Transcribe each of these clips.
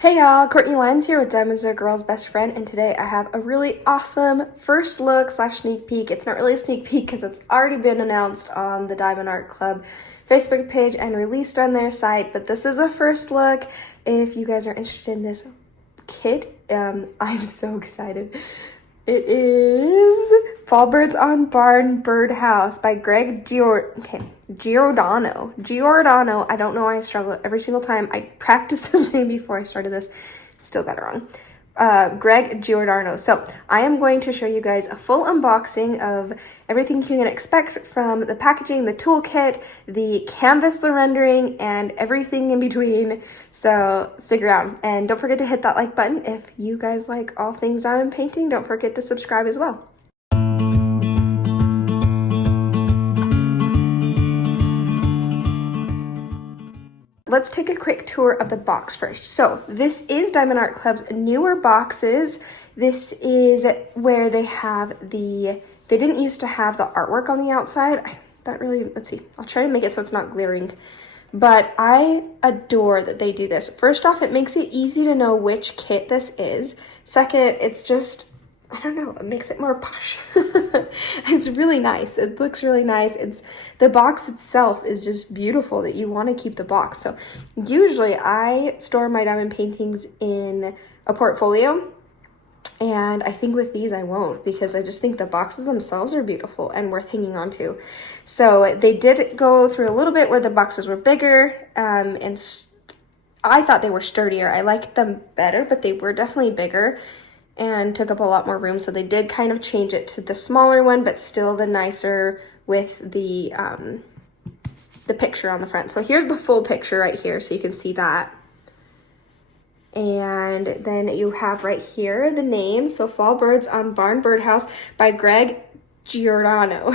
Hey y'all, Courtney Lyons here with Diamonds Are a Girl's Best Friend, and today I have a really awesome first look / sneak peek. It's not really a sneak peek because it's already been announced on the Diamond Art Club Facebook page and released on their site, but this is a first look. If you guys are interested in this kit, I'm so excited. It is Fall Birds on Barn Birdhouse by Greg Giordano. Giordano. I don't know why I struggle every single time. I practiced his name before I started this. Still got it wrong. Greg Giordano. So I am going to show you guys a full unboxing of everything you can expect from the packaging, the toolkit, the canvas, the rendering, and everything in between. So stick around and don't forget to hit that like button. If you guys like all things diamond painting, don't forget to subscribe as well. Let's take a quick tour of the box first. So this is Diamond Art Club's newer boxes. This is where they have they didn't used to have the artwork on the outside. Let's see, I'll try to make it so it's not glaring. But I adore that they do this. First off, it makes it easy to know which kit this is. Second, it's just, I don't know, it makes it more posh. It's really nice. It looks really nice. The box itself is just beautiful that you want to keep the box. So usually I store my diamond paintings in a portfolio, and I think with these I won't, because I just think the boxes themselves are beautiful and worth hanging on to. So they did go through a little bit where the boxes were bigger, and I thought they were sturdier. I liked them better, but they were definitely bigger and took up a lot more room. So they did kind of change it to the smaller one, but still the nicer with the picture on the front. So here's the full picture right here, so you can see that. And then you have right here the name, so Fall Birds on Barn Birdhouse by Greg Giordano.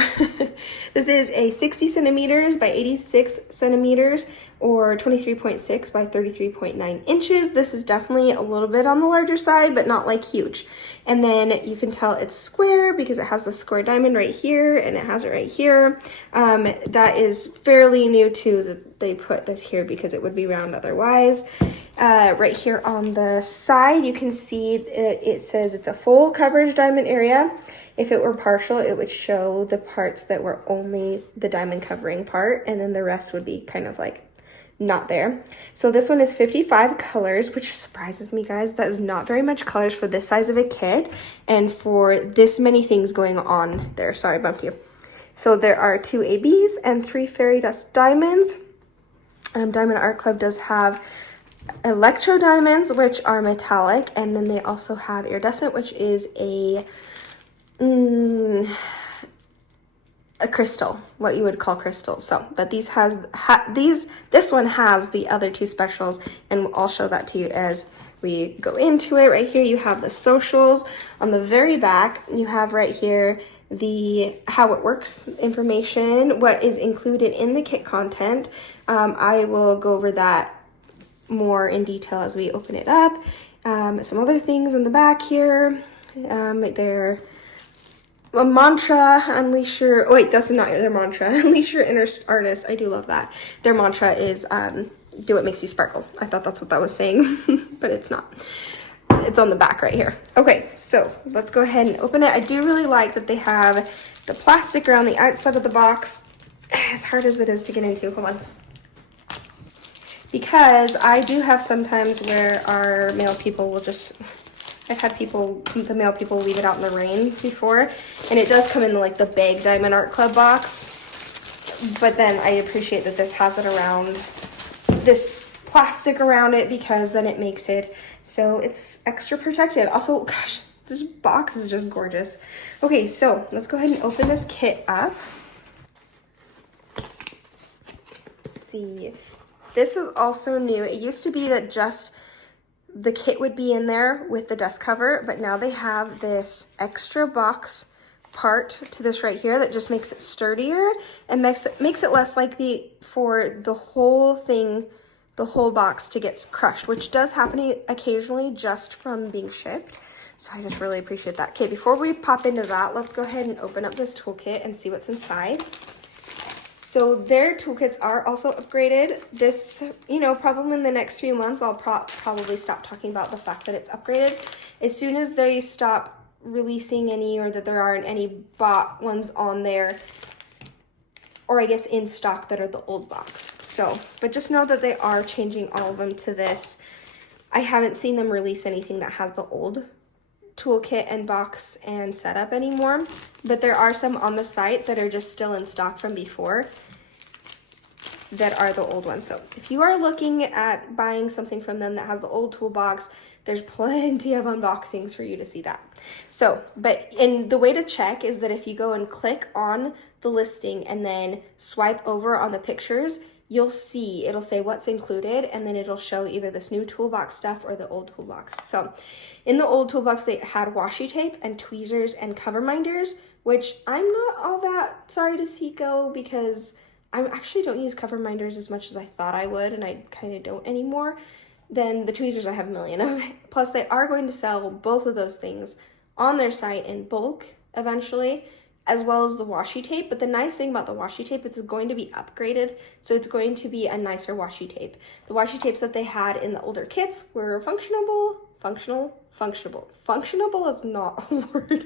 This is a 60 centimeters by 86 centimeters, or 23.6 by 33.9 inches. This is definitely a little bit on the larger side, but not like huge. And then you can tell it's square because it has the square diamond right here, and it has it right here. That is fairly new too, that they put this here because it would be round otherwise. Right here on the side, you can see it says it's a full coverage diamond area. If it were partial, it would show the parts that were only the diamond covering part, and then the rest would be kind of like not there. So this one is 55 colors, which surprises me, guys. That is not very much colors for this size of a kit and for this many things going on there. Sorry, bumped you. So there are 2 ABs and 3 fairy dust diamonds. Diamond Art Club does have electro diamonds, which are metallic, and then they also have iridescent, which is a crystal, what you would call crystal. So, but this one has the other 2 specials, and I'll show that to you as we go into it. Right here you have the socials. On the very back you have right here the how it works information, what is included in the kit content. I will go over that more in detail as we open it up. Some other things in the back here. They're a mantra, unleash your, oh wait, that's not their mantra, unleash your inner artist. I do love that. Their mantra is do what makes you sparkle. I thought that's what that was saying, but it's not. It's on the back right here. Okay, so let's go ahead and open it. I do really like that they have the plastic around the outside of the box, as hard as it is to get into. Hold on. Because I do have sometimes where our mail people will just, I've had the mail people leave it out in the rain before, and it does come in like the big Diamond Art Club box, but then I appreciate that this has it around, this plastic around it, because then it makes it so it's extra protected. Also, gosh, this box is just gorgeous. Okay, so let's go ahead and open this kit up. Let's see. This is also new. It used to be that just the kit would be in there with the dust cover, but now they have this extra box part to this right here that just makes it sturdier and makes it less likely for the whole thing, the whole box to get crushed, which does happen occasionally just from being shipped. So I just really appreciate that. Okay, before we pop into that, let's go ahead and open up this toolkit and see what's inside. So their toolkits are also upgraded. This, you know, probably in the next few months, I'll probably stop talking about the fact that it's upgraded. As soon as they stop releasing any, or that there aren't any bought ones on there, or I guess in stock, that are the old box. So, but just know that they are changing all of them to this. I haven't seen them release anything that has the old toolkit and box and setup anymore, but there are some on the site that are just still in stock from before that are the old ones. So if you are looking at buying something from them that has the old toolbox, there's plenty of unboxings for you to see that. So, and the way to check is that if you go and click on the listing and then swipe over on the pictures, you'll see, it'll say what's included, and then it'll show either this new toolbox stuff or the old toolbox. So in the old toolbox, they had washi tape and tweezers and cover minders, which I'm not all that sorry to see go, because I actually don't use cover minders as much as I thought I would, and I kind of don't anymore. Then the tweezers I have a million of. Plus they are going to sell both of those things on their site in bulk eventually, as well as the washi tape. But the nice thing about the washi tape, it's going to be upgraded, so it's going to be a nicer washi tape. The washi tapes that they had in the older kits were functional is not a word.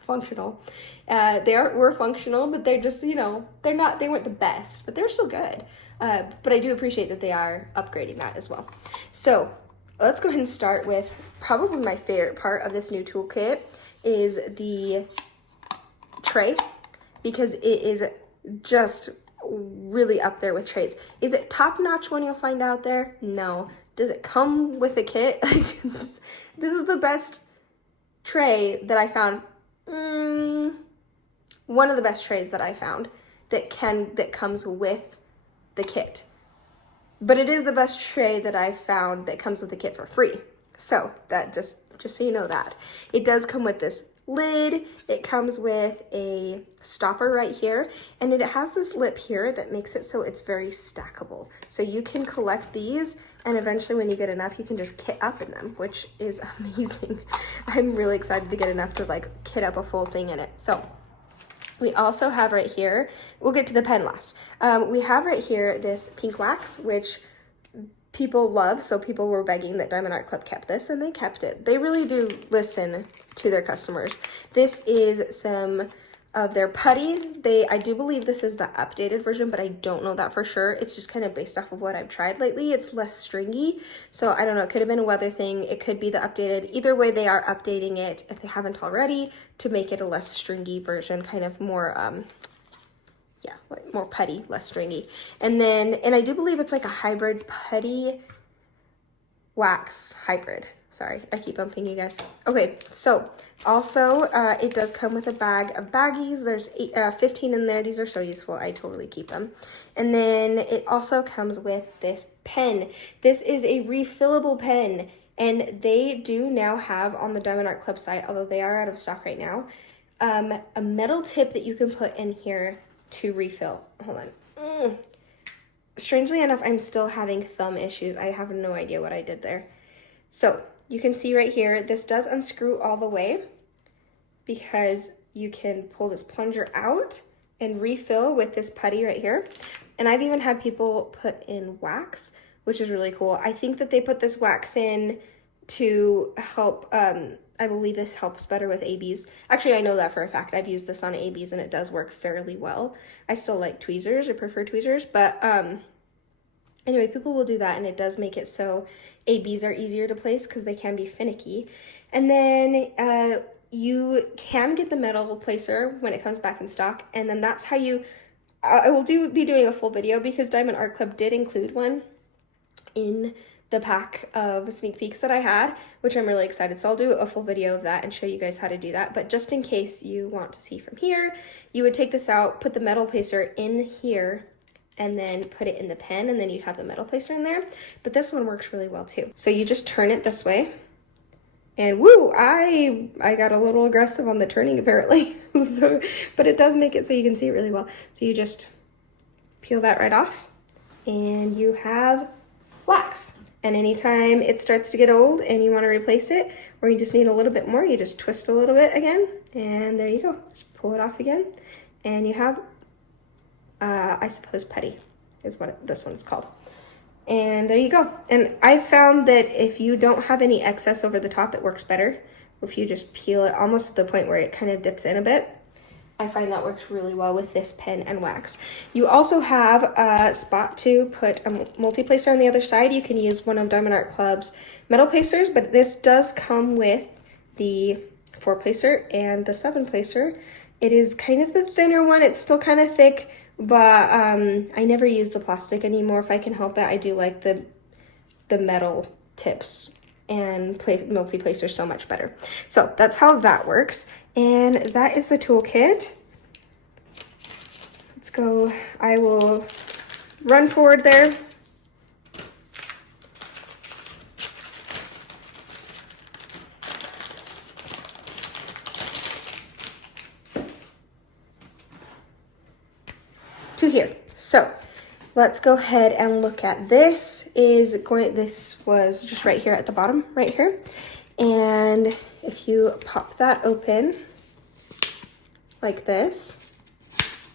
Functional. Were functional, but they're just, you know, they weren't the best, but they're still good. But I do appreciate that they are upgrading that as well. So let's go ahead and start with probably my favorite part of this new toolkit is the tray, because it is just really up there with trays. Is it top-notch one you'll find out there? No. Does it come with a kit? This is the best tray that I found. One of the best trays that I found that comes with the kit. But it is the best tray that I've found that comes with the kit for free. So that just so you know that. It does come with this lid. It comes with a stopper right here, and it has this lip here that makes it so it's very stackable. So you can collect these, and eventually when you get enough, you can just kit up in them, which is amazing. I'm really excited to get enough to like kit up a full thing in it. So we also have right here, we'll get to the pen last. We have right here this pink wax, which people love. So people were begging that Diamond Art Club kept this, and they kept it. They really do listen to their customers. This is some of their putty. I do believe this is the updated version, but I don't know that for sure. It's just kind of based off of what I've tried lately. It's less stringy, so I don't know. It could have been a weather thing. It could be the updated. Either way, they are updating it, if they haven't already, to make it a less stringy version, kind of more, like more putty, less stringy. And I do believe it's like a hybrid putty wax hybrid. Sorry, I keep bumping you guys. Okay, so also it does come with a bag of baggies. There's 15 in there. These are so useful. I totally keep them. And then it also comes with this pen. This is a refillable pen, and they do now have on the Diamond Art Club site, although they are out of stock right now, a metal tip that you can put in here to refill. Hold on. Strangely enough, I'm still having thumb issues. I have no idea what I did there. So you can see right here, this does unscrew all the way, because you can pull this plunger out and refill with this putty right here. And I've even had people put in wax, which is really cool. I think that they put this wax in to help, I believe this helps better with ABs. Actually, I know that for a fact. I've used this on ABs and it does work fairly well. I still like tweezers, or prefer tweezers, but anyway, people will do that, and it does make it so ABs are easier to place because they can be finicky. And then you can get the metal placer when it comes back in stock, and then that's how you, I will be doing a full video, because Diamond Art Club did include one in the pack of sneak peeks that I had, which I'm really excited. So I'll do a full video of that and show you guys how to do that. But just in case you want to see from here, you would take this out, put the metal placer in here, and then put it in the pen, and then you'd have the metal placer in there. But this one works really well too. So you just turn it this way, and woo, I got a little aggressive on the turning apparently. But it does make it so you can see it really well. So you just peel that right off, and you have wax. And anytime it starts to get old and you want to replace it, or you just need a little bit more, you just twist a little bit again, and there you go. Just pull it off again, and you have I suppose putty is what this one's called. And there you go. And I found that if you don't have any excess over the top, it works better. Or if you just peel it almost to the point where it kind of dips in a bit. I find that works really well with this pen and wax. You also have a spot to put a multi-placer on the other side. You can use one of Diamond Art Club's metal placers, but this does come with the 4-placer and the 7-placer. It is kind of the thinner one. It's still kind of thick, but I never use the plastic anymore if I can help it. I do like the metal tips, and multi-placer so much better. So that's how that works. And that is the toolkit. Let's go. I will run forward there. To here. So let's go ahead and look at this. This was just right here at the bottom, right here. And if you pop that open like this,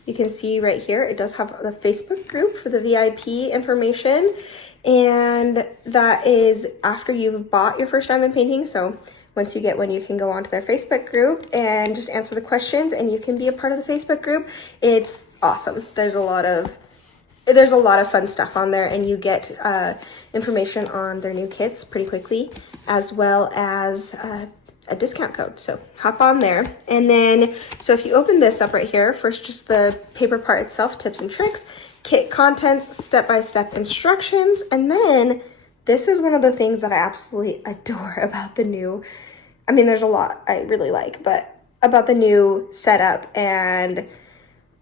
you can see right here, it does have the Facebook group for the VIP information. And that is after you've bought your first diamond painting. So once you get one, you can go onto their Facebook group and just answer the questions, and you can be a part of the Facebook group. It's awesome. There's a lot of fun stuff on there, and you get information on their new kits pretty quickly, as well as a discount code. So hop on there. And then, so if you open this up right here, first just the paper part itself, tips and tricks, kit contents, step-by-step instructions, and then this is one of the things that I absolutely adore about the new, I mean, there's a lot I really like, but about the new setup and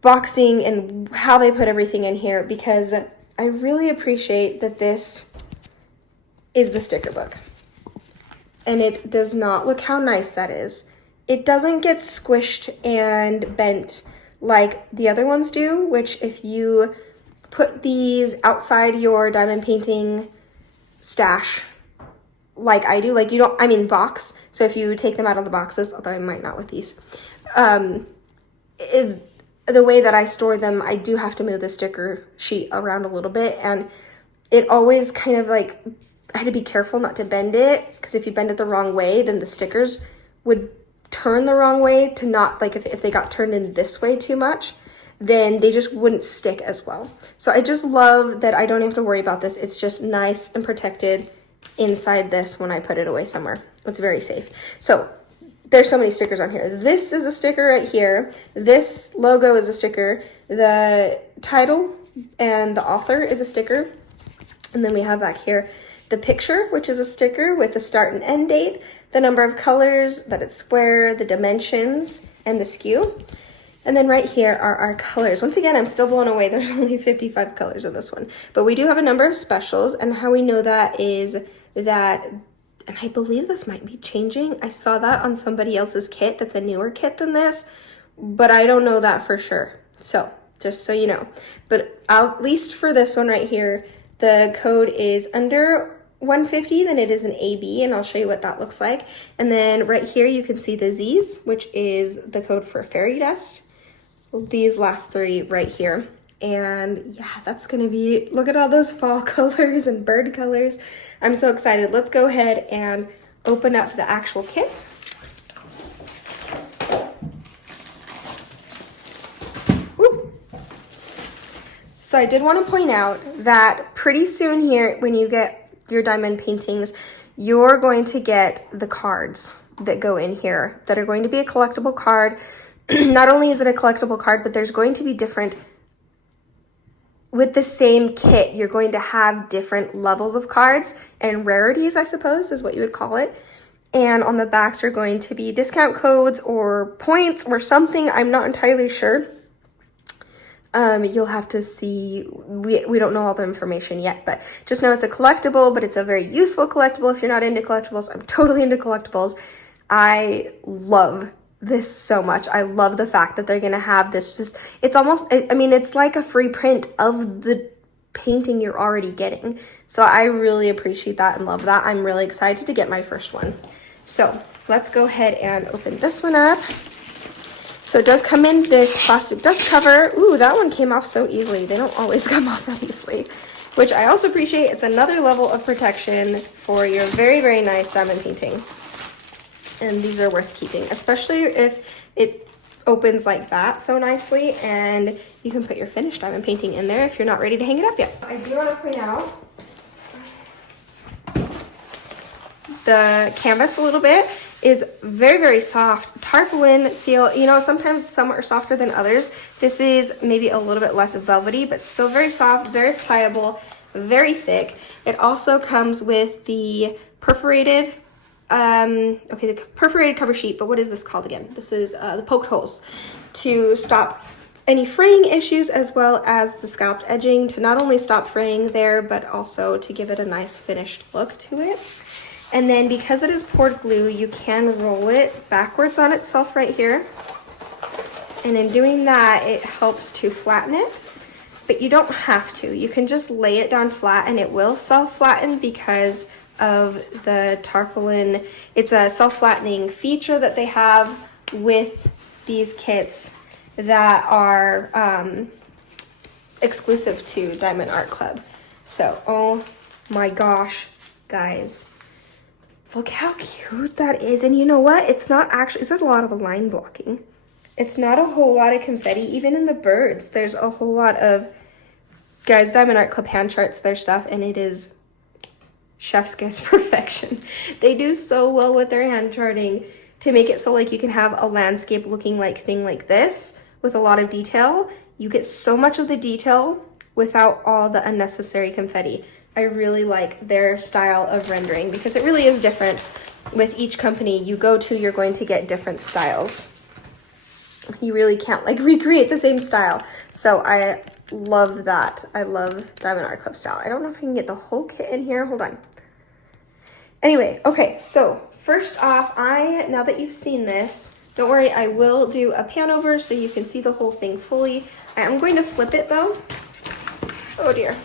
boxing and how they put everything in here, because I really appreciate that this is the sticker book. And it does not, look how nice that is. It doesn't get squished and bent like the other ones do, which if you put these outside your diamond painting stash like I do, like you don't, I mean box, so if you take them out of the boxes, although I might not with these, the way that I store them, I do have to move the sticker sheet around a little bit, and it always kind of like, I had to be careful not to bend it, because if you bend it the wrong way, then the stickers would turn the wrong way, to not, like if they got turned in this way too much, then they just wouldn't stick as well. So I just love that I don't have to worry about this. It's just nice and protected inside this when I put it away somewhere. It's very safe. So there's so many stickers on here. This is a sticker right here. This logo is a sticker. The title and the author is a sticker. And then we have back here the picture, which is a sticker with the start and end date, the number of colors, that it's square, the dimensions, and the skew. And then right here are our colors. Once again, I'm still blown away. There's only 55 colors of this one. But we do have a number of specials, and how we know that is that, and I believe this might be changing. I saw that on somebody else's kit that's a newer kit than this, but I don't know that for sure. So just so you know. But at least for this one right here, the code is under 150, then it is an AB, and I'll show you what that looks like. And then right here you can see the Z's, which is the code for fairy dust. These last three right here. And yeah, that's gonna be, look at all those fall colors and bird colors. I'm so excited. Let's go ahead and open up the actual kit. Woo. So I did want to point out that pretty soon here, when you get your diamond paintings, you're going to get the cards that go in here that are going to be a collectible card. Not only is it a collectible card, but there's going to be different, with the same kit, you're going to have different levels of cards and rarities, I suppose, is what you would call it. And on the backs are going to be discount codes or points or something. I'm not entirely sure. You'll have to see, we don't know all the information yet, but just know it's a collectible, but it's a very useful collectible if you're not into collectibles. I'm totally into collectibles. I love this so much. I love the fact that they're gonna have this, it's almost, I mean, it's like a free print of the painting you're already getting. So I really appreciate that and love that. I'm really excited to get my first one. So let's go ahead and open this one up. So it does come in this plastic dust cover. Ooh, that one came off so easily. They don't always come off that easily, which I also appreciate. It's another level of protection for your very, very nice diamond painting. And these are worth keeping, especially if it opens like that so nicely, and you can put your finished diamond painting in there if you're not ready to hang it up yet. I do want to point out the canvas a little bit is very, very soft. Tarpaulin feel, you know, sometimes some are softer than others. This is maybe a little bit less velvety, but still very soft, very pliable, very thick. It also comes with the perforated, the perforated cover sheet, but what is this called again? This is the poked holes to stop any fraying issues, as well as the scalped edging to not only stop fraying there, but also to give it a nice finished look to it. And then because it is poured glue, you can roll it backwards on itself right here. And in doing that, it helps to flatten it, but you don't have to. You can just lay it down flat and it will self-flatten because of the tarpaulin. It's a self-flattening feature that they have with these kits that are exclusive to Diamond Art Club. So, oh my gosh, guys. Look how cute that is. And you know what? It's not actually, it says a lot of line blocking. It's not a whole lot of confetti. Even in the birds, there's a whole lot of, guys, Diamond Art Club hand charts their stuff, and it is chef's kiss perfection. They do so well with their hand charting to make it so like you can have a landscape looking like thing like this with a lot of detail. You get so much of the detail without all the unnecessary confetti. I really like their style of rendering because it really is different. With each company you go to, you're going to get different styles. You really can't like recreate the same style. So I love that. I love Diamond Art Club style. I don't know if I can get the whole kit in here. Hold on. Anyway, okay, so first off, now that you've seen this, don't worry, I will do a pan over so you can see the whole thing fully. I am going to flip it though. Oh dear.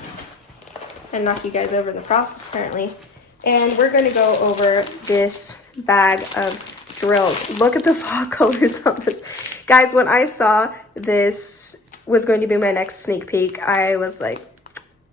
And knock you guys over in the process apparently. And we're going to go over this bag of drills. Look at the fall colors on this. Guys, when I saw this was going to be my next sneak peek, I was like,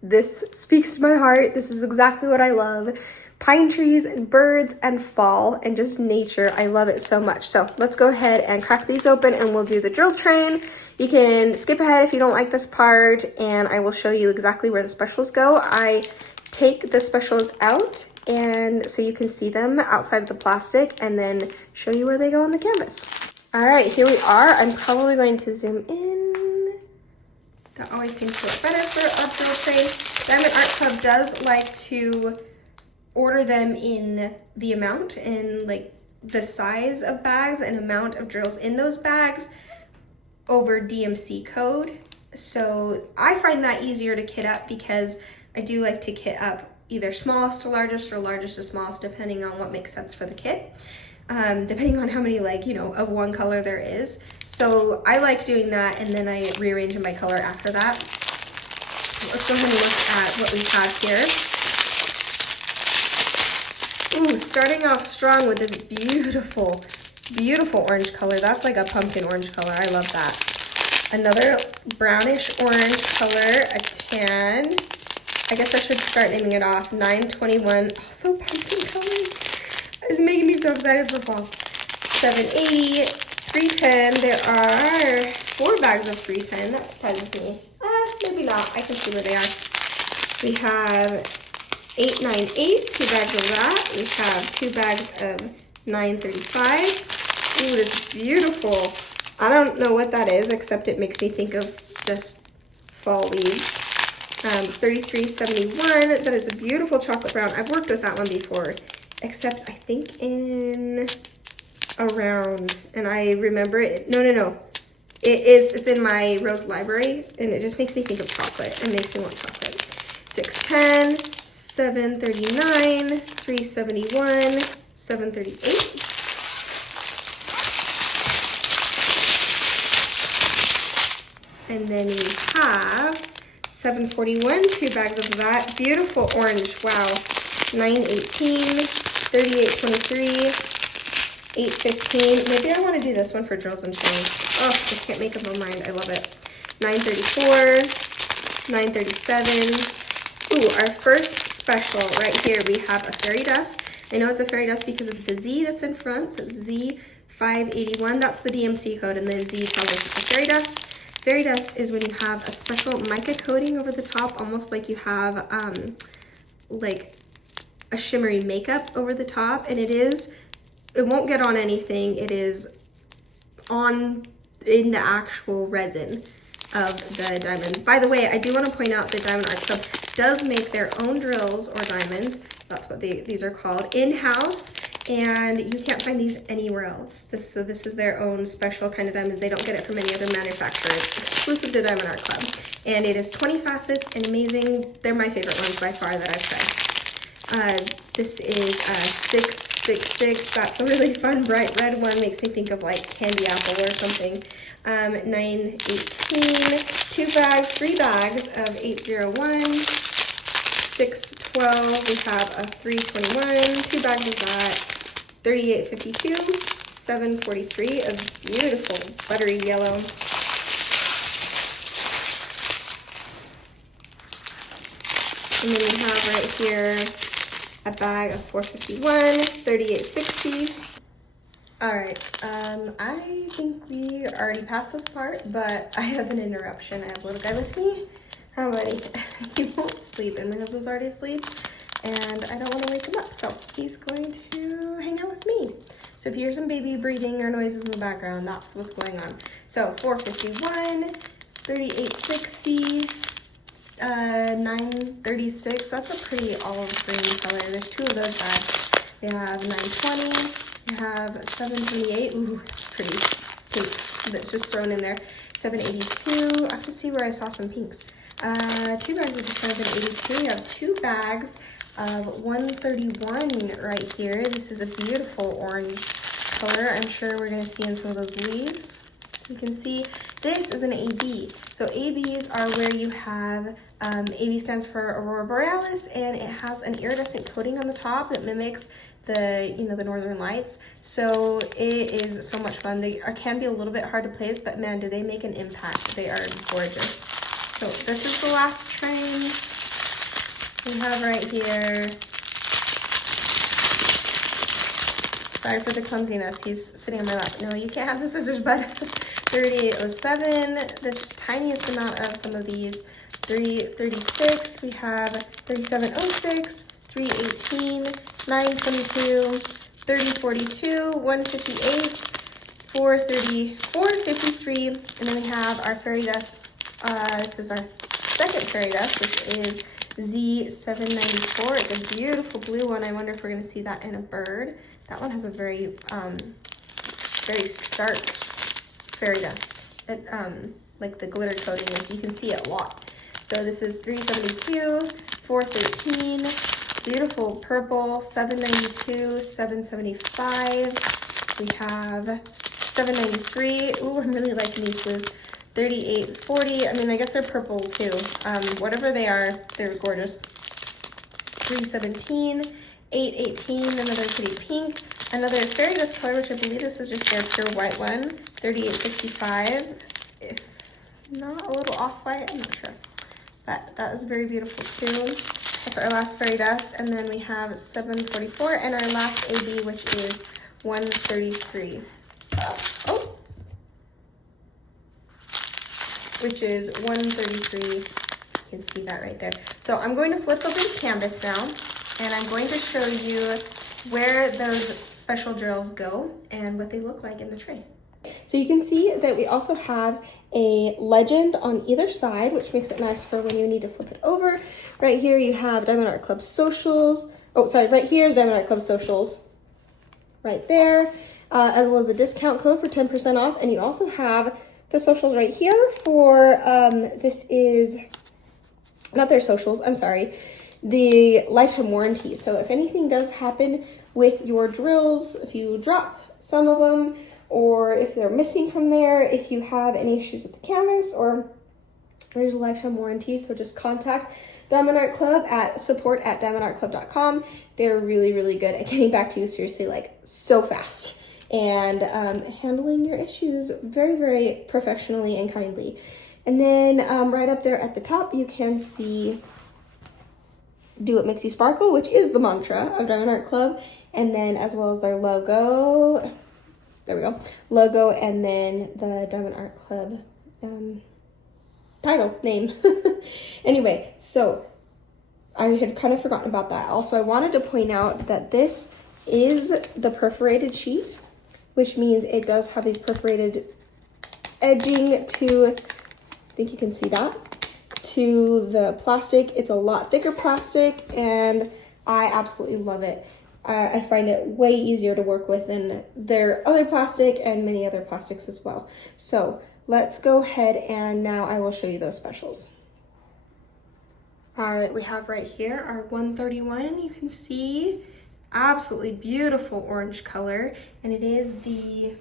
this speaks to my heart. This is exactly what I love. Pine trees and birds and fall and just nature. I love it so much. So let's go ahead and crack these open and we'll do the drill train. You can skip ahead if you don't like this part, and I will show you exactly where the specials go. I take the specials out and so you can see them outside of the plastic, and then show you where they go on the canvas. All right, here we are. I'm probably going to zoom in. That always seems to look better for a drill tray. Diamond Art Club does like to order them in the amount, in like the size of bags and amount of drills in those bags over DMC code. So I find that easier to kit up because I do like to kit up either smallest to largest or largest to smallest, depending on what makes sense for the kit. Depending on how many, like, you know, of one color there is. So I like doing that, and then I rearrange them by color after that. Let's go ahead and look at what we have here. Ooh, starting off strong with this beautiful, beautiful orange color. That's like a pumpkin orange color. I love that. Another brownish orange color, a tan. I guess I should start naming it off. 921, also pumpkin colors. It's making me so excited for fall. 780, 310. There are 4 bags of 310. That surprises me. Maybe not. I can see where they are. We have 898, 2 bags of that. We have 2 bags of 935. Ooh, this is beautiful. I don't know what that is, except it makes me think of just fall leaves. 3371, that is a beautiful chocolate brown. I've worked with that one before, except I think in around, and I remember it, no. It's in my rose library, and it just makes me think of chocolate. It makes me want chocolate. 610, 739, 371, 738. And then we have 741, 2 bags of that. Beautiful orange, wow. 918, 3823, 815. Maybe I want to do this one for drills and chains. Oh, I can't make up my mind. I love it. 934, 937. Ooh, our first special right here, we have a fairy dust. I know it's a fairy dust because of the Z that's in front, so it's Z581. That's the DMC code, and the Z tells us it's a fairy dust. Fairy dust is when you have a special mica coating over the top, almost like you have like a shimmery makeup over the top, and it won't get on anything. It is in the actual resin of the diamonds. By the way, I do want to point out that Diamond Art Club does make their own drills or diamonds. That's what these are called, in-house, and you can't find these anywhere else. So this is their own special kind of diamonds. They don't get it from any other manufacturer. It's exclusive to Diamond Art Club, and it is 20 facets and amazing. They're my favorite ones by far that I've tried. This is 666. That's a really fun bright red one. Makes me think of like candy apple or something. 918, 3 bags of 801. 612, we have a 321, 2 bags of that. 3852, 743, a beautiful buttery yellow. And then we have right here a bag of 451, 3860. All right, I think we already passed this part, but I have an interruption. I have a little guy with me. How about he won't sleep, and my husband's already asleep, and I don't want to wake him up, so he's going to hang out with me. So if you hear some baby breathing or noises in the background, that's what's going on. So 451, 3860, 936. That's a pretty olive green color. There's 2 of those bags. We have 920. We have 728. Ooh, that's pretty pink. That's just thrown in there. 782. I have to see where I saw some pinks. 2 bags of 782. We have 2 bags of 131 right here. This is a beautiful orange color. I'm sure we're going to see in some of those leaves. You can see this is an AB. So ABs are where you have, AB stands for Aurora Borealis, and it has an iridescent coating on the top that mimics the northern lights. So it is so much fun. They can be a little bit hard to place, but man, do they make an impact. They are gorgeous. So this is the last train we have right here. Sorry for the clumsiness. He's sitting on my lap. No, you can't have the scissors, bud. 3807, the just tiniest amount of some of these. 336, we have 3706, 318, 922, 3042, 158, 430, 453, and then we have our fairy dust. This is our second fairy dust, which is Z794. It's a beautiful blue one. I wonder if we're going to see that in a bird. That one has a very, very stark fairy dust. It, like the glitter coating is, you can see it a lot. So this is 372, 413, beautiful purple, 792, 775. We have 793. Ooh, I'm really liking these blues. 3840. I mean, I guess they're purple too. Whatever they are, they're gorgeous. 317, 818, another pretty pink. Another fairy dust color, which I believe this is just their pure white one. 3865. If not a little off-white, I'm not sure. But that is very beautiful too. That's our last fairy dust. And then we have 744 and our last AB, which is 133. Oh! Which is 133. You can see that right there. So I'm going to flip over the canvas now, and I'm going to show you where those special drills go and what they look like in the tray. So you can see that we also have a legend on either side, which makes it nice for when you need to flip it over. Right here you have Diamond Art Club socials. Oh, sorry, right here is Diamond Art Club socials. Right there, as well as a discount code for 10% off. And you also have the socials right here for, this is not their socials, I'm sorry, the lifetime warranty. So if anything does happen with your drills, if you drop some of them, or if they're missing from there, if you have any issues with the canvas, or there's a lifetime warranty. So just contact Diamond Art Club at support@diamondartclub.com. They're really, really good at getting back to you, seriously, like so fast. and handling your issues very, very professionally and kindly. And then right up there at the top, you can see Do What Makes You Sparkle, which is the mantra of Diamond Art Club, and then as well as their logo. There we go. Logo, and then the Diamond Art Club title, name. Anyway, so I had kind of forgotten about that. Also, I wanted to point out that this is the perforated sheet, which means it does have these perforated edging to, I think you can see that, to the plastic. It's a lot thicker plastic, and I absolutely love it. I find it way easier to work with than their other plastic and many other plastics as well. So let's go ahead and now I will show you those specials. All right, we have right here our 131. You can see absolutely beautiful orange color, and it is the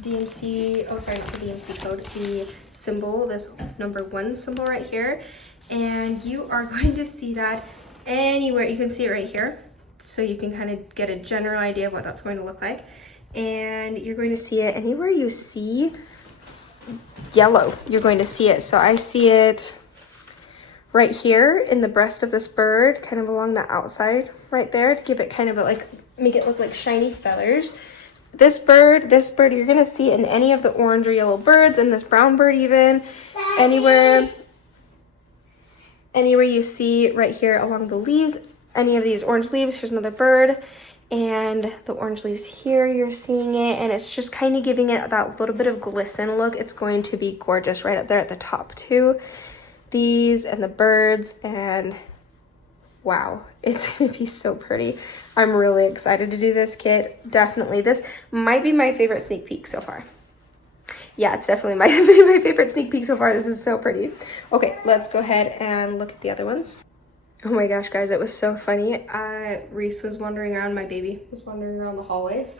DMC, oh sorry, not the DMC code, the symbol, this #1 symbol right here. And you are going to see that anywhere. You can see it right here, so you can kind of get a general idea of what that's going to look like. And you're going to see it anywhere you see yellow, you're going to see it. So I see it right here in the breast of this bird, kind of along the outside right there, to give it kind of a, like, make it look like shiny feathers. This bird, you're gonna see it in any of the orange or yellow birds, and this brown bird even, anywhere you see right here along the leaves, any of these orange leaves. Here's another bird, and the orange leaves here, you're seeing it, and it's just kind of giving it that little bit of glisten look. It's going to be gorgeous right up there at the top too. These and the birds, and wow, it's gonna be so pretty. I'm really excited to do this kit. Definitely, this might be my favorite sneak peek so far. Yeah, it's definitely my favorite sneak peek so far. This is so pretty. Okay, let's go ahead and look at the other ones. Oh my gosh, guys, it was so funny. Reese was wandering around, my baby was wandering around the hallways,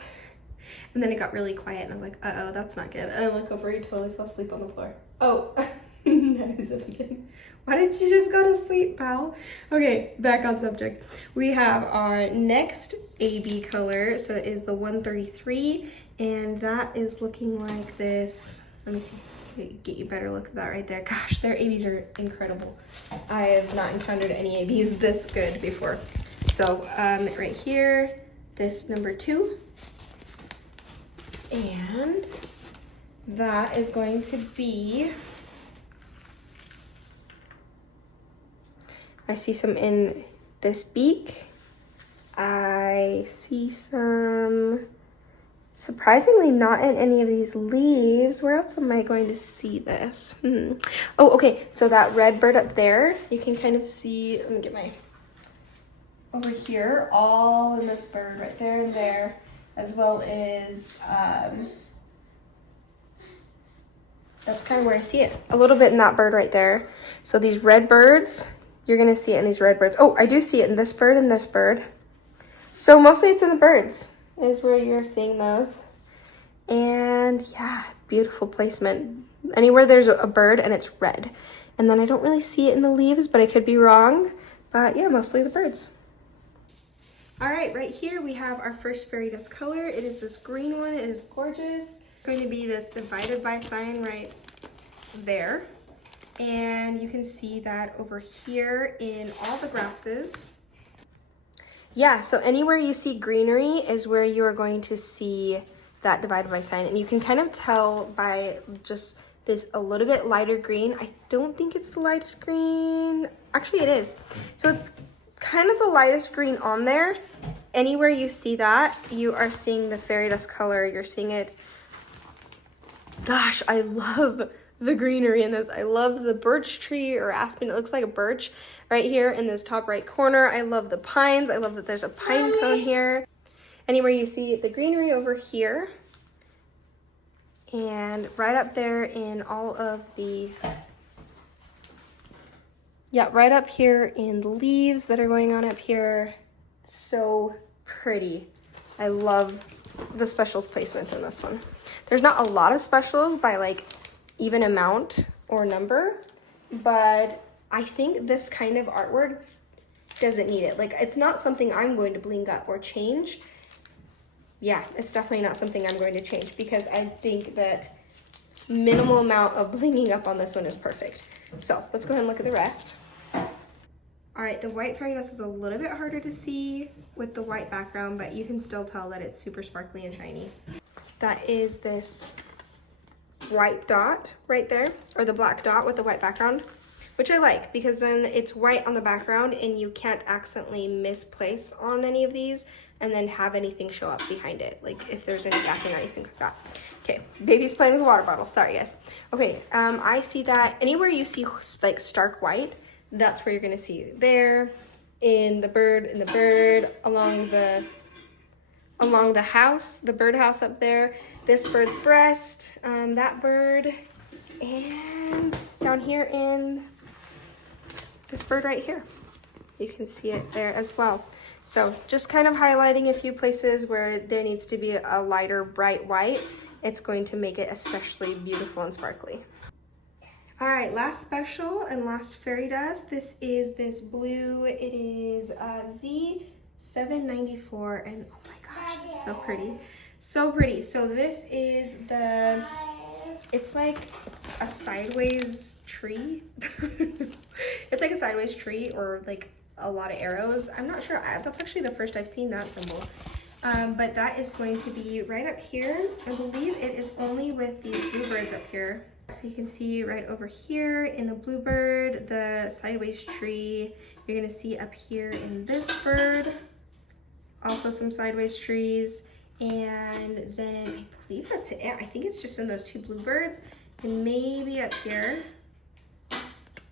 and then it got really quiet, and I'm like, uh-oh, that's not good. And I look over, he totally fell asleep on the floor. Oh, that is it again. Why didn't you just go to sleep, pal? Okay, back on subject. We have our next AB color, so it is the 133, and that is looking like this. Let me see, get you a better look at that right there. Gosh, their ABs are incredible. I have not encountered any ABs this good before. So right here, this #2, and that is going to be, I see some in this beak. I see some, surprisingly, not in any of these leaves. Where else am I going to see this? Oh, okay, so that red bird up there, you can kind of see, let me get my, over here, all in this bird right there and there, as well as, that's kind of where I see it. A little bit in that bird right there. So these red birds, you're gonna see it in these red birds. Oh, I do see it in this bird and this bird. So mostly it's in the birds is where you're seeing those. And yeah, beautiful placement. Anywhere there's a bird and it's red. And then I don't really see it in the leaves, but I could be wrong. But yeah, mostly the birds. All right here we have our first fairy dust color. It is this green one. It is gorgeous. It's going to be this divided by sign right there. And you can see that over here in all the grasses. Yeah, so anywhere you see greenery is where you are going to see that divided by sign. And you can kind of tell by just this a little bit lighter green. I don't think it's the lightest green. Actually, it is. So it's kind of the lightest green on there. Anywhere you see that, you are seeing the fairy dust color. You're seeing it. Gosh, I love the greenery in this. I love the birch tree or aspen. It looks like a birch right here in this top right corner. I love the pines. I love that there's a pine cone here. Anywhere you see the greenery over here, and right up there in all of the, yeah, right up here in the leaves that are going on up here. So pretty. I love the specials placement in this one. There's not a lot of specials by like even amount or number, but I think this kind of artwork doesn't need it. Like, it's not something I'm going to bling up or change. yeah, it's definitely not something I'm going to change because I think that minimal amount of blinging up on this one is perfect. So let's go ahead and look at the rest. All right, the white fairy dust is a little bit harder to see with the white background, but you can still tell that it's super sparkly and shiny. That is this white dot right there, or the black dot with the white background, which I like because then it's white on the background and you can't accidentally misplace on any of these and then have anything show up behind it, like if there's any backing or anything like that. Okay, baby's playing with a water bottle, sorry guys. Okay, I see that anywhere you see like stark white, that's where you're gonna see there, in the bird, along the house, the birdhouse up there, this bird's breast, that bird, and down here in this bird right here. You can see it there as well. So just kind of highlighting a few places where there needs to be a lighter bright white. It's going to make it especially beautiful and sparkly. All right, last special and last fairy dust. This is this blue. It is Z794, and oh my gosh, so pretty. So pretty. So this is it's like a sideways tree. It's like a sideways tree or like a lot of arrows. I'm not sure. That's actually the first I've seen that symbol. But that is going to be right up here. I believe it is only with these bluebirds up here. So you can see right over here in the bluebird, the sideways tree. You're gonna see up here in this bird, also some sideways trees. And then I believe that's it. I think it's just in those two bluebirds and maybe up here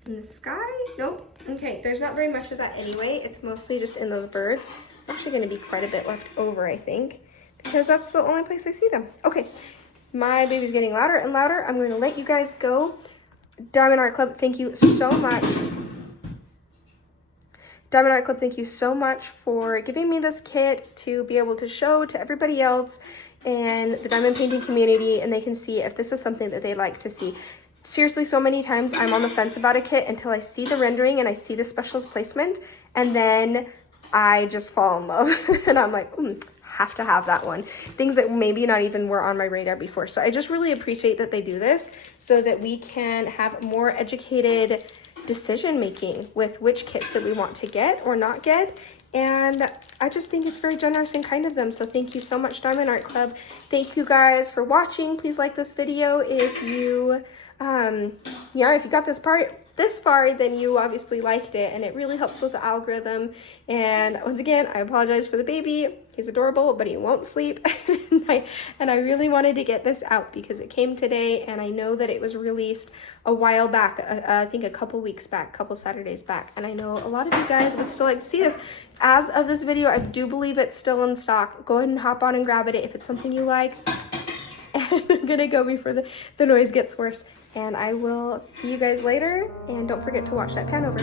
in the sky. Nope. Okay, there's not very much of that anyway. It's mostly just in those birds. It's actually going to be quite a bit left over, I think, because that's the only place I see them. Okay, my baby's getting louder and louder. I'm going to let you guys go. Diamond Art Club, thank you so much. Diamond Art Club, thank you so much for giving me this kit to be able to show to everybody else and the diamond painting community, and they can see if this is something that they like to see. Seriously, so many times I'm on the fence about a kit until I see the rendering and I see the specials placement, and then I just fall in love. And I'm like, have to have that one. Things that maybe not even were on my radar before. So I just really appreciate that they do this so that we can have more educated decision making with which kits that we want to get or not get. And I just think it's very generous and kind of them. So thank you so much, Diamond Art Club. Thank you guys for watching. Please like this video if you if you got this far, then you obviously liked it, and it really helps with the algorithm. And once again, I apologize for the baby. He's adorable, but he won't sleep. and I really wanted to get this out because it came today, and I know that it was released a while back, I think a couple weeks back, couple Saturdays back, and I know a lot of you guys would still like to see this. As of this video, I do believe it's still in stock. Go ahead and hop on and grab it if it's something you like. And I'm gonna go before the noise gets worse. And I will see you guys later, and don't forget to watch that Panover.